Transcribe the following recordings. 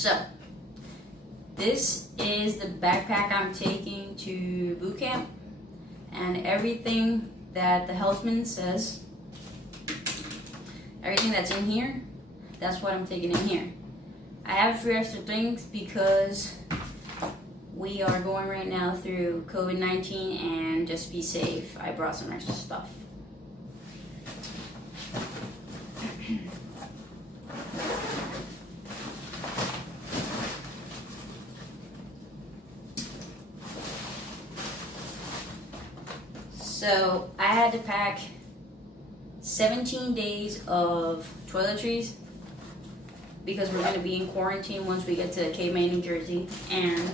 So, this is the backpack I'm taking to boot camp, and everything that the helpsman says, everything that's in here, that's what I'm taking in here. I have a few extra things because we are going right now through COVID-19, and just be safe, I brought some extra stuff. So I had to pack 17 days of toiletries because we're going to be in quarantine once we get to Cape May, New Jersey, and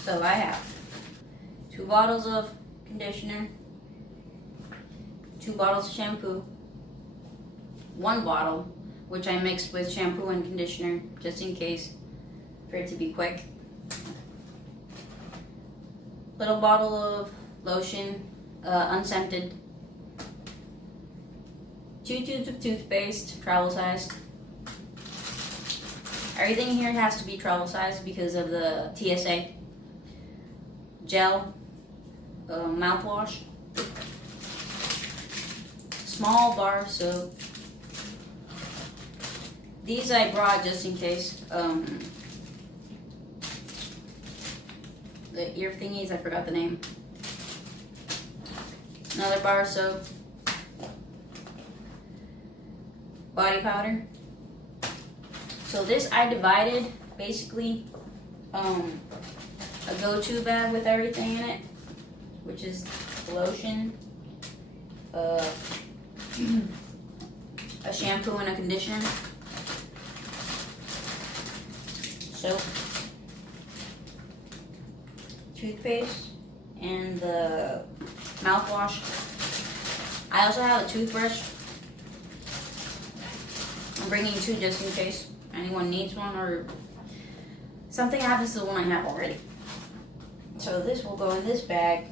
so I have 2 bottles of conditioner, 2 bottles of shampoo, 1 bottle, which I mixed with shampoo and conditioner, just in case, for it to be quick. Little bottle of lotion, unscented. 2 tubes of toothpaste, travel size. Everything here has to be travel size because of the TSA. Gel, mouthwash. Small bar of soap. These I brought just in case. The ear thingies, I forgot the name. Another bar of soap. Body powder. So this I divided basically a go-to bag with everything in it, which is lotion, a shampoo and a conditioner, soap, toothpaste, and the mouthwash. I also have a toothbrush. I'm bringing 2 just in case anyone needs one or something happens to the one I have already. So this will go in this bag.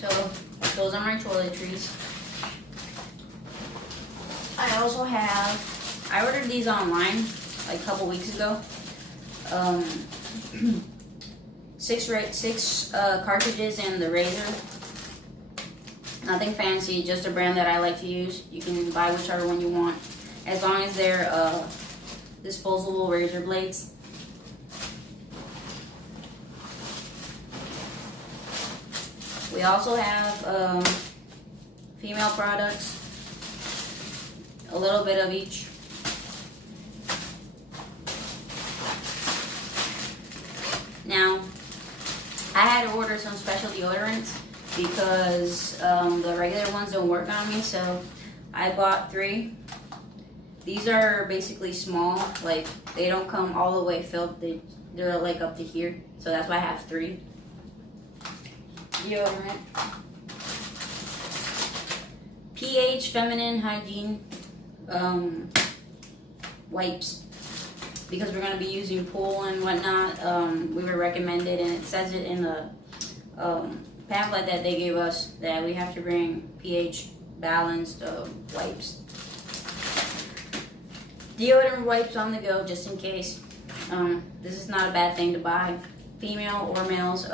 So those are my toiletries. I also have, I ordered these online like a couple weeks ago. 6 cartridges and the razor. Nothing fancy, just a brand that I like to use. You can buy whichever one you want, as long as they're disposable razor blades. We also have female products, a little bit of each. Now, I had to order some special deodorants because the regular ones don't work on me, so I bought 3. These are basically small, like they don't come all the way filled, they're like up to here, so that's why I have 3. Deodorant. pH feminine hygiene wipes, because we're going to be using pool and whatnot. We were recommended, and it says it in the pamphlet that they gave us that we have to bring pH balanced wipes. Deodorant wipes on the go, just in case. This is not a bad thing to buy. Female or males,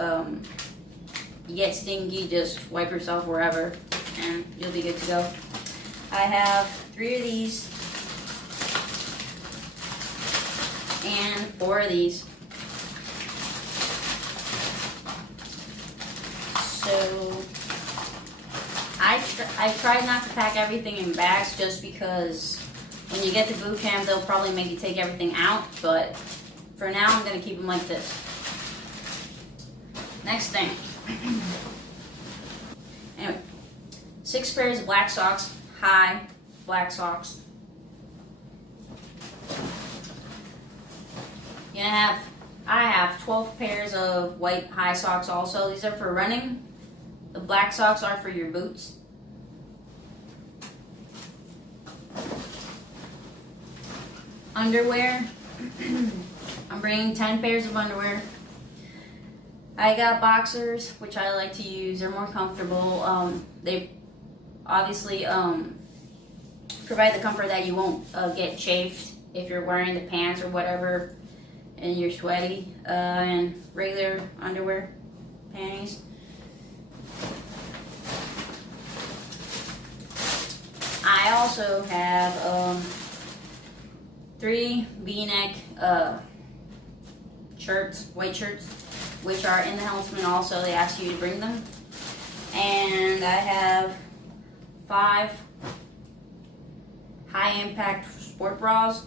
you get stinky, just wipe yourself wherever and you'll be good to go. I have 3 of these and 4 of these. So I tried not to pack everything in bags, just because when you get to boot camp they'll probably make you take everything out, but for now I'm going to keep them like this. Next thing. Anyway, 6 pairs of black socks, high black socks. I have 12 pairs of white high socks also. These are for running. The black socks are for your boots. Underwear. I'm bringing 10 pairs of underwear. I got boxers, which I like to use. They're more comfortable. They obviously provide the comfort that you won't get chafed if you're wearing the pants or whatever and you're sweaty. And regular underwear, panties. I also have 3 V-neck shirts, white shirts, which are in the helmsman also. They ask you to bring them. And I have 5 high-impact sport bras.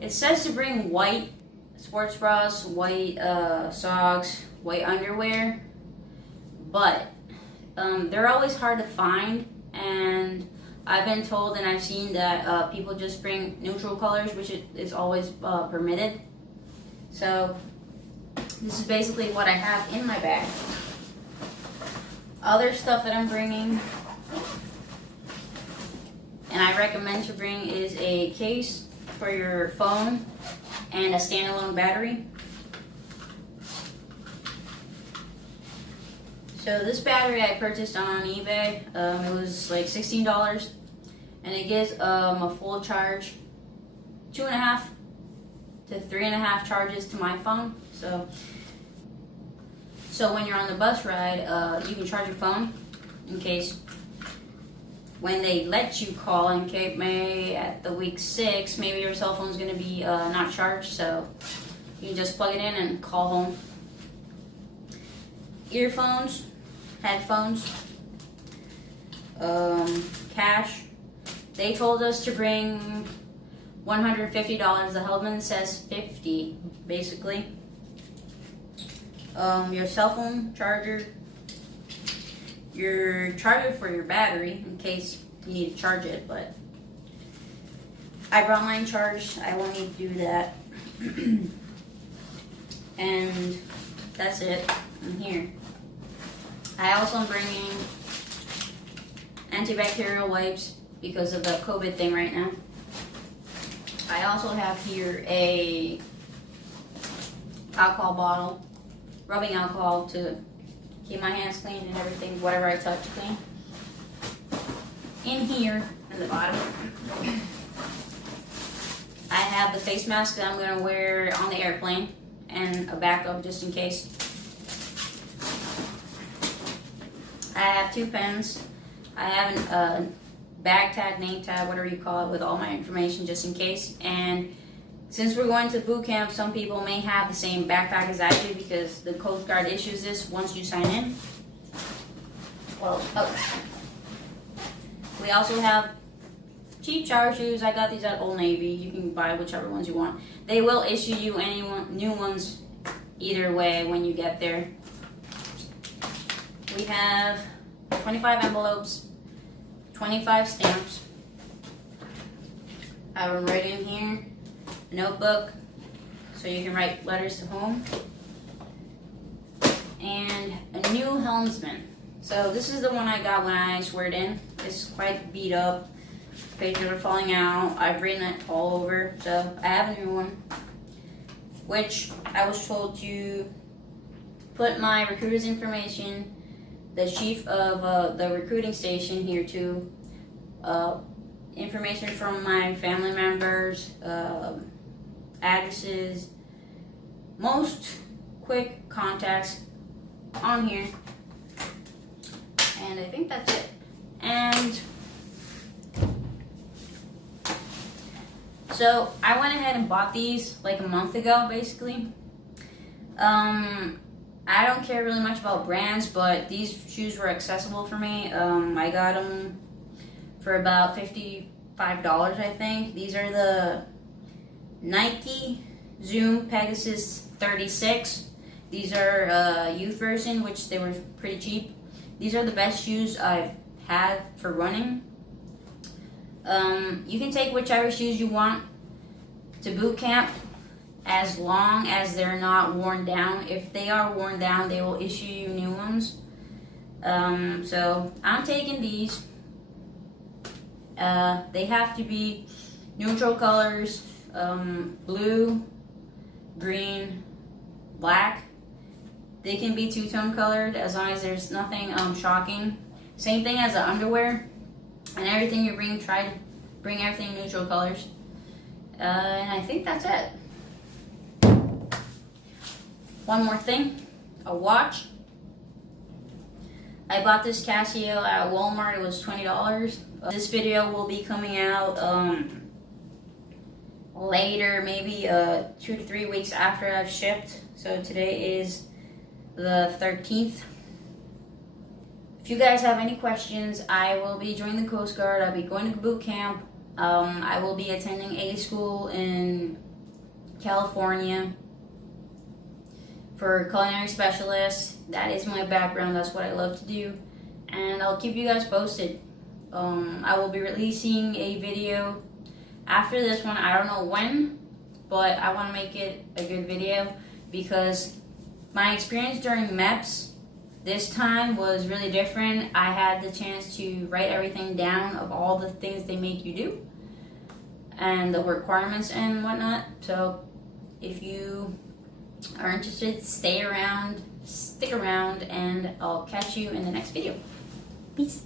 It says to bring white sports bras, white socks, white underwear, but they're always hard to find, and I've been told and I've seen that people just bring neutral colors, which is always permitted. So this is basically what I have in my bag. Other stuff that I'm bringing, and I recommend to bring, is a case for your phone and a standalone battery. So this battery I purchased on eBay. It was like $16, and it gives a full charge, 2.5 to 3.5 charges to my phone. So when you're on the bus ride, you can charge your phone in case when they let you call in Cape May at the week 6, maybe your cell phone's going to be not charged, so you can just plug it in and call home. Earphones, headphones, cash. They told us to bring $150. The helmet says $50, basically. Your cell phone charger, your charger for your battery in case you need to charge it, but I brought mine charged. I won't need to do that. And that's it in here. I also am bringing antibacterial wipes because of the COVID thing right now. I also have here a alcohol bottle, rubbing alcohol to keep my hands clean and everything, whatever I touch clean. In here, in the bottom, I have the face mask that I'm going to wear on the airplane and a backup just in case. I have 2 pens. I have a bag tag, name tag, whatever you call it, with all my information just in case. And since we're going to boot camp, some people may have the same backpack as I do because the Coast Guard issues this once you sign in. Well, we also have cheap shower shoes. I got these at Old Navy. You can buy whichever ones you want. They will issue you any new ones either way when you get there. We have 25 envelopes, 25 stamps. I have them right in here. A notebook, so you can write letters to home. And a new helmsman. So this is the one I got when I sweared in. It's quite beat up. Pages are falling out. I've written it all over. So I have a new one, which I was told to put my recruiter's information, the chief of the recruiting station here too, information from my family members, addresses, most quick contacts on here, and I think that's it. And so I went ahead and bought these like a month ago, basically. I don't care really much about brands, but these shoes were accessible for me. I got them for about $55, I think. These are the Nike Zoom Pegasus 36. These are youth version, which they were pretty cheap. These are the best shoes I've had for running. You can take whichever shoes you want to boot camp, as long as they're not worn down. If they are worn down, they will issue you new ones. So I'm taking these. They have to be neutral colors, blue, green, black. They can be two-tone colored as long as there's nothing shocking. Same thing as the underwear. And everything you bring, try to bring everything neutral colors. And I think that's it. One more thing, a watch. I bought this Casio at Walmart. It was $20. This video will be coming out later, maybe 2 to 3 weeks after I've shipped. So today is the 13th. If you guys have any questions, I will be joining the Coast Guard. I'll be going to boot camp. I will be attending a school in California for culinary specialists. That is my background. That's what I love to do. And I'll keep you guys posted. I will be releasing a video after this one. I don't know when, but I want to make it a good video because my experience during MEPS this time was really different. I had the chance to write everything down of all the things they make you do and the requirements and whatnot. So if you are interested, stick around, and I'll catch you in the next video. Peace.